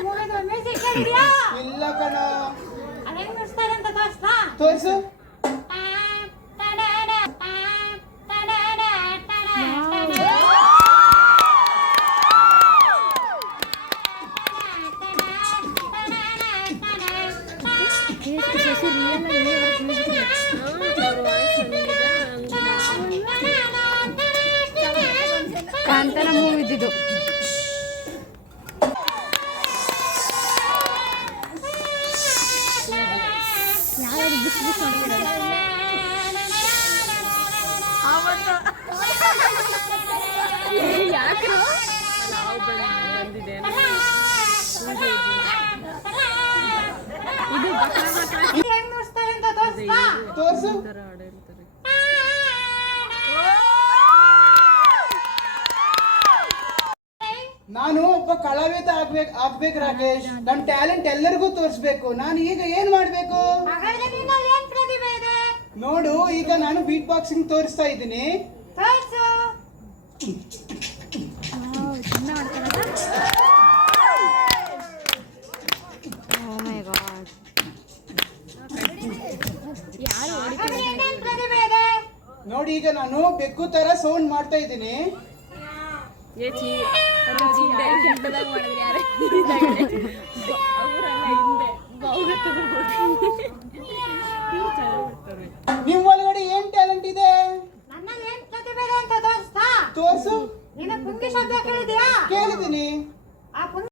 Music ಕೇಳಿದ್ಯಾ? ಇಲ್ಲ ಕಣ. ಅದು ಹೆಂಗ್ ನುಡಿಸ್ತಾರೆ ಅಂತ ತೋರಿಸ್ಲಾ? ತೋರ್ಸು. ಕಾಂತಾರ ಮೂವಿ ಇದ್ದಿದ್ದು. ಯಾರು ಬಿಸಿ ಬಿಸಿ ಮಾಡ್ತಾರೆ ಯಾಕ್ರು ಇದು ಹೆಂಗ್ ನುಡಿಸ್ತಾರೆ ಅಂತ ತೋರಿಸ್ಲಾ? ತೋರ್ಸು. ನಾನು ಒಬ್ಬ ಕಲಾವಿದ ಆಗ್ಬೇಕು ರಾಕೇಶ್. ನನ್ನ ಟ್ಯಾಲೆಂಟ್ ಎಲ್ಲರಿಗೂ ತೋರಿಸ್ಬೇಕು. ನಾನು ಈಗ ಏನ್ ಮಾಡ್ಬೇಕು? ಹಾಗಾದ್ರೆ ನಿನ್ನಲ್ಲಿ ಏನ್ ಪ್ರತಿಭೆ ಇದೆ? ನೋಡು, ಈಗ ನಾನು ಬೀಟ್ ಬಾಕ್ಸಿಂಗ್ ತೋರಿಸ್ತಾ ಇದ್ದೀನಿ. ತೋರ್ಸು. ಹಾಗಾದ್ರೆ ಇನ್ನೇನ್ ಪ್ರತಿಭೆ ಇದೆ? ನೋಡಿ, ಈಗ ನಾನು ಬೆಕ್ಕು ತರ ಸೌಂಡ್ ಮಾಡ್ತಾ ಇದ್ದೀನಿ. ನಿಮ್ ಒಳಗಡೆ ಏನ್ ಟ್ಯಾಲೆಂಟ್ ಇದೆ? ನನ್ನಲ್ಲಿ ಏನ್ ಪ್ರತಿಭೆ ಇದೆ ಅಂತ ತೋರಿಸ್ತಾ? ತೋರ್ಸು. ನೀನು ಪುಂಗಿ ಶಬ್ದ ಕೇಳಿದ್ಯಾ? ಕೇಳಿದ್ದೀನಿ. ಆ ಪುಂಗಿ